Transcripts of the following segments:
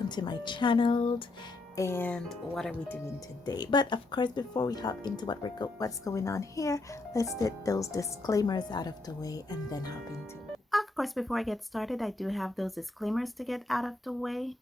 welcome to my channel. And what are we doing today? But of course, before we hop into what's going on here, let's get those disclaimers out of the way and then hop into it. Of course, before I get started, I do have those disclaimers to get out of the way.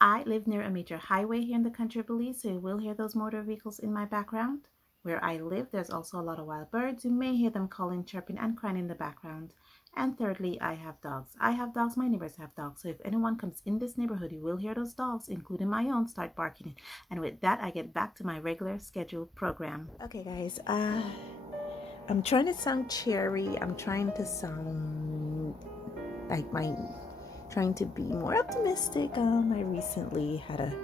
I live near a major highway here in the country of Belize, so you will hear those motor vehicles in my background. Where I live, there's also a lot of wild birds. You may hear them calling, chirping, and crying in the background. And thirdly, I have dogs. I have dogs, my neighbors have dogs. So if anyone comes in this neighborhood, you will hear those dogs, including my own, start barking. And with that, I get back to my regular scheduled program. Okay, guys, I'm trying to sound cheery. I'm trying to sound like trying to be more optimistic. I recently had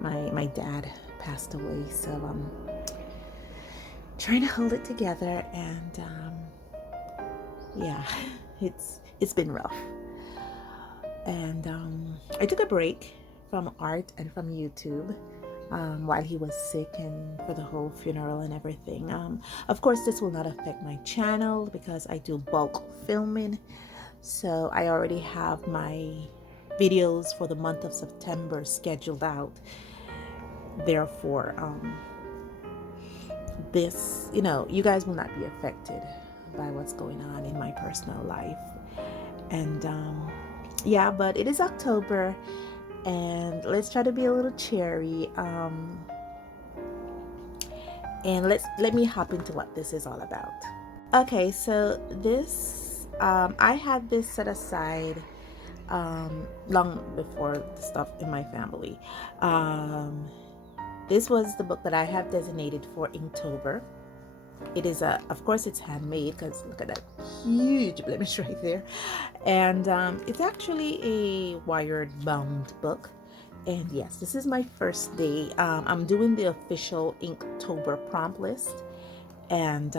my dad passed away, so I'm trying to hold it together, and yeah, it's been rough. And I took a break from art and from YouTube while he was sick, and for the whole funeral and everything. Of course, this will not affect my channel because I do bulk filming. So I already have my videos for the month of September scheduled out. Therefore, this, you guys will not be affected by what's going on in my personal life. And yeah, but it is October, and let's try to be a little cheery. And let me hop into what this is all about. Okay, so this I had this set aside long before the stuff in my family. This was the book that I have designated for Inktober. It is of course it's handmade, because look at that huge blemish right there. And it's actually a wired bound book. And yes, this is my first day. I'm doing the official Inktober prompt list. And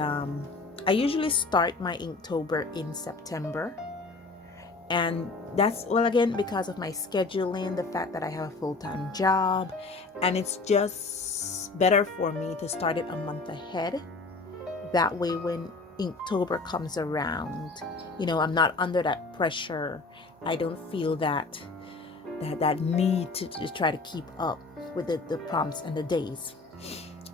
I usually start my Inktober in September. And that's, well, again, because of my scheduling, the fact that I have a full-time job, and it's just better for me to start it a month ahead. That way, when Inktober comes around, I'm not under that pressure. I don't feel that need to try to keep up with the prompts and the days.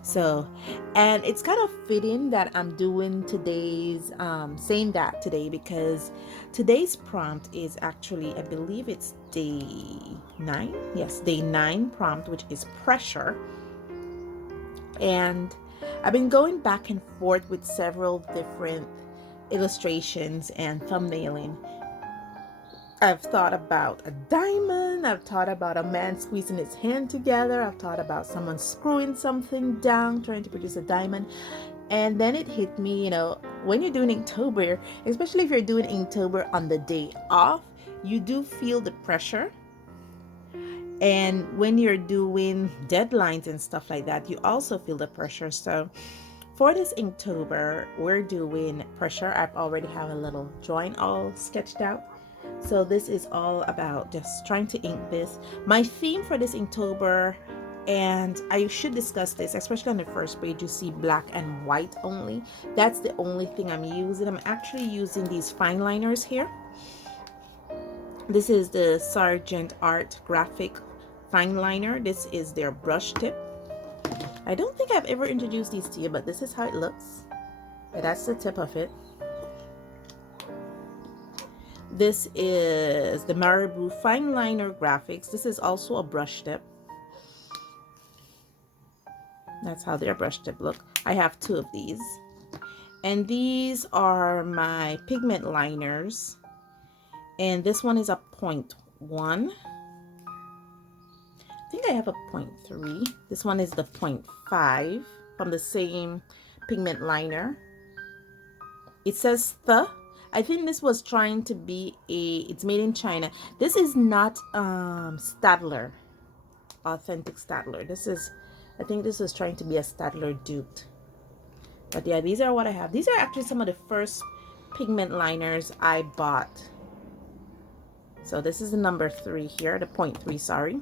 So, and it's kind of fitting that I'm doing today's, saying that today, because today's prompt is actually, I believe it's day 9. Yes, day 9 prompt, which is pressure. And I've been going back and forth with several different illustrations and thumbnailing. I've thought about a diamond, I've thought about a man squeezing his hand together, I've thought about someone screwing something down, trying to produce a diamond. And then it hit me, when you're doing Inktober, especially if you're doing Inktober on the day off, you do feel the pressure. And when you're doing deadlines and stuff like that, you also feel the pressure. So for this Inktober, we're doing pressure. I've already have a little drawing all sketched out. So this is all about just trying to ink this. My theme for this Inktober, and I should discuss this, especially on the first page, you see black and white only. That's the only thing I'm using. I'm actually using these fine liners here. This is the Sargent Art Graphic Fine Liner. This is their brush tip. I don't think I've ever introduced these to you, but this is how it looks. And that's the tip of it. This is the Marabou Fine Liner Graphics. This is also a brush tip. That's how their brush tip look. I have 2 of these. And these are my pigment liners. And this one is a 0.1. I think I have a 0.3. This one is the 0.5 from the same pigment liner. It says the. I think this was trying to be it's made in China. This is not Staedtler, authentic Staedtler. I think this was trying to be a Staedtler duped. But yeah, these are what I have. These are actually some of the first pigment liners I bought. So this is the number 3 here, the 0.3, sorry.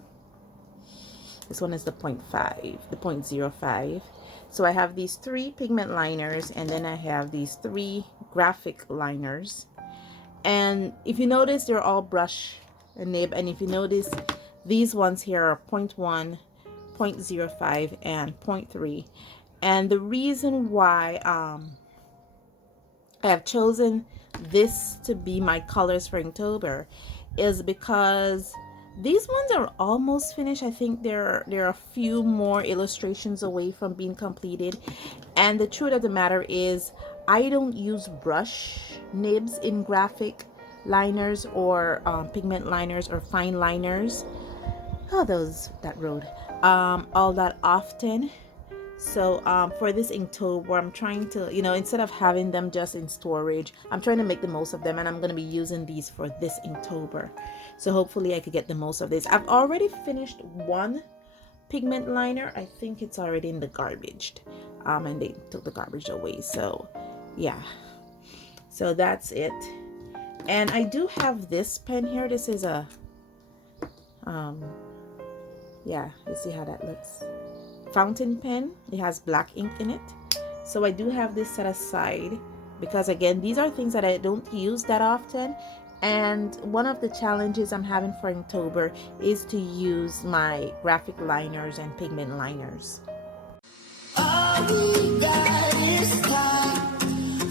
This one is the 0.5, the 0.05. So I have these 3 pigment liners, and then I have these 3 graphic liners. And if you notice, they're all brush and nib. And if you notice, These ones here are 0.1, 0.05, and 0.3. And the reason why I have chosen this to be my colors for Inktober is because these ones are almost finished. I think there are a few more illustrations away from being completed. And the truth of the matter is I don't use brush nibs in graphic liners or pigment liners or fine liners. Oh, that road. All that often. So for this Inktober, I'm trying to, instead of having them just in storage, I'm trying to make the most of them, and I'm going to be using these for this Inktober. So hopefully I could get the most of this. I've already finished one pigment liner. I think it's already in the garbage, and they took the garbage away. So yeah, so that's it. And I do have this pen here. This is a yeah, you see how that looks, fountain pen. It has black ink in it. So I do have this set aside because, again, these are things that I don't use that often. And one of the challenges I'm having for Inktober is to use my graphic liners and pigment liners. All we got is time,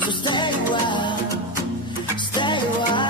so stay a while, stay a while.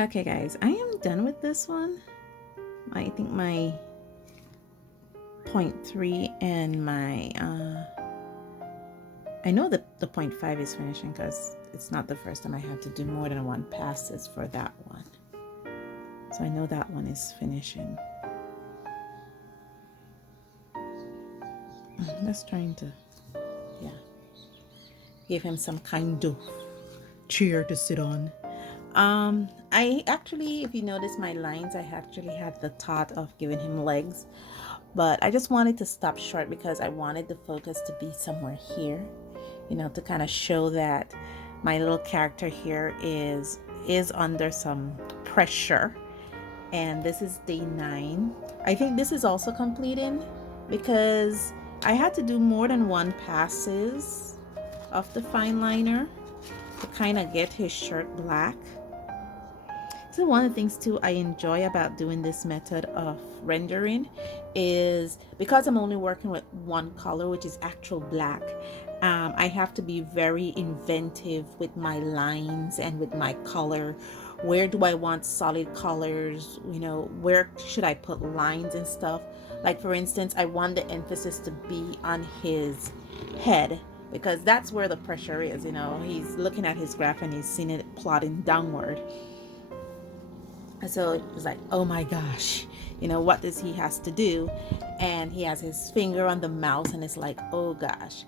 Okay guys, I am done with this one. I think my 0.3 and my I know that the 0.5 is finishing because it's not the first time I had to do more than one passes for that one. So I know that one is finishing. I'm just trying to, yeah, give him some kind of chair to sit on. I actually, if you notice my lines, I actually had the thought of giving him legs, but I just wanted to stop short because I wanted the focus to be somewhere here, you know, to kind of show that my little character here is under some pressure. And this is day 9. I think this is also completing because I had to do more than one passes of the fine liner to kind of get his shirt black. So one of the things too I enjoy about doing this method of rendering is because I'm only working with one color, which is actual black. I have to be very inventive with my lines and with my color. Where do I want solid colors? You know, where should I put lines and stuff? Like for instance, I want the emphasis to be on his head because that's where the pressure is. You know, he's looking at his graph and he's seeing it plotting downward. And so it was like, oh my gosh, you know, what does he has to do? And he has his finger on the mouse and it's like, oh gosh.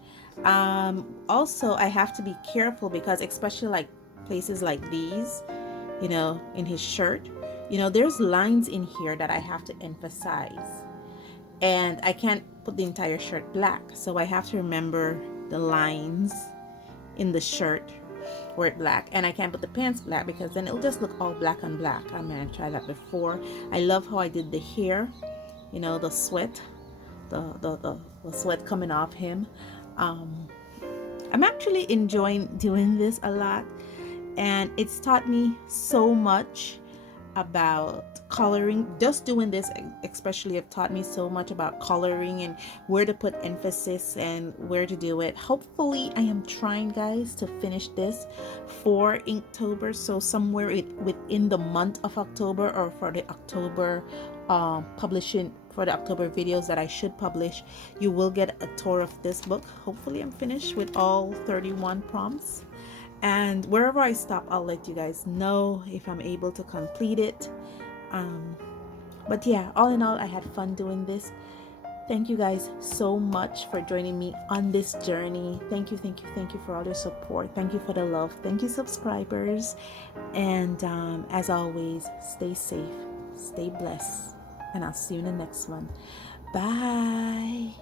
Also, I have to be careful because especially like places like these, you know, in his shirt, you know, there's lines in here that I have to emphasize. And I can't put the entire shirt black. So I have to remember the lines in the shirt where it black, and I can't put the pants black because then it'll just look all black on black. I mean, I tried that before. I love how I did the hair, you know, the sweat, the sweat coming off him. I'm actually enjoying doing this a lot, and it's taught me so much about coloring. Just doing this especially have taught me so much about coloring and where to put emphasis and where to do it. Hopefully I am trying, guys, to finish this for Inktober, so somewhere within the month of October, or for the October publishing, for the October videos that I should publish, you will get a tour of this book. Hopefully I'm finished with all 31 prompts. And wherever I stop, I'll let you guys know if I'm able to complete it. But yeah, all in all, I had fun doing this. Thank you guys so much for joining me on this journey. Thank you for all your support. Thank you for the love. Thank you, subscribers. And as always, stay safe, stay blessed, and I'll see you in the next one. Bye.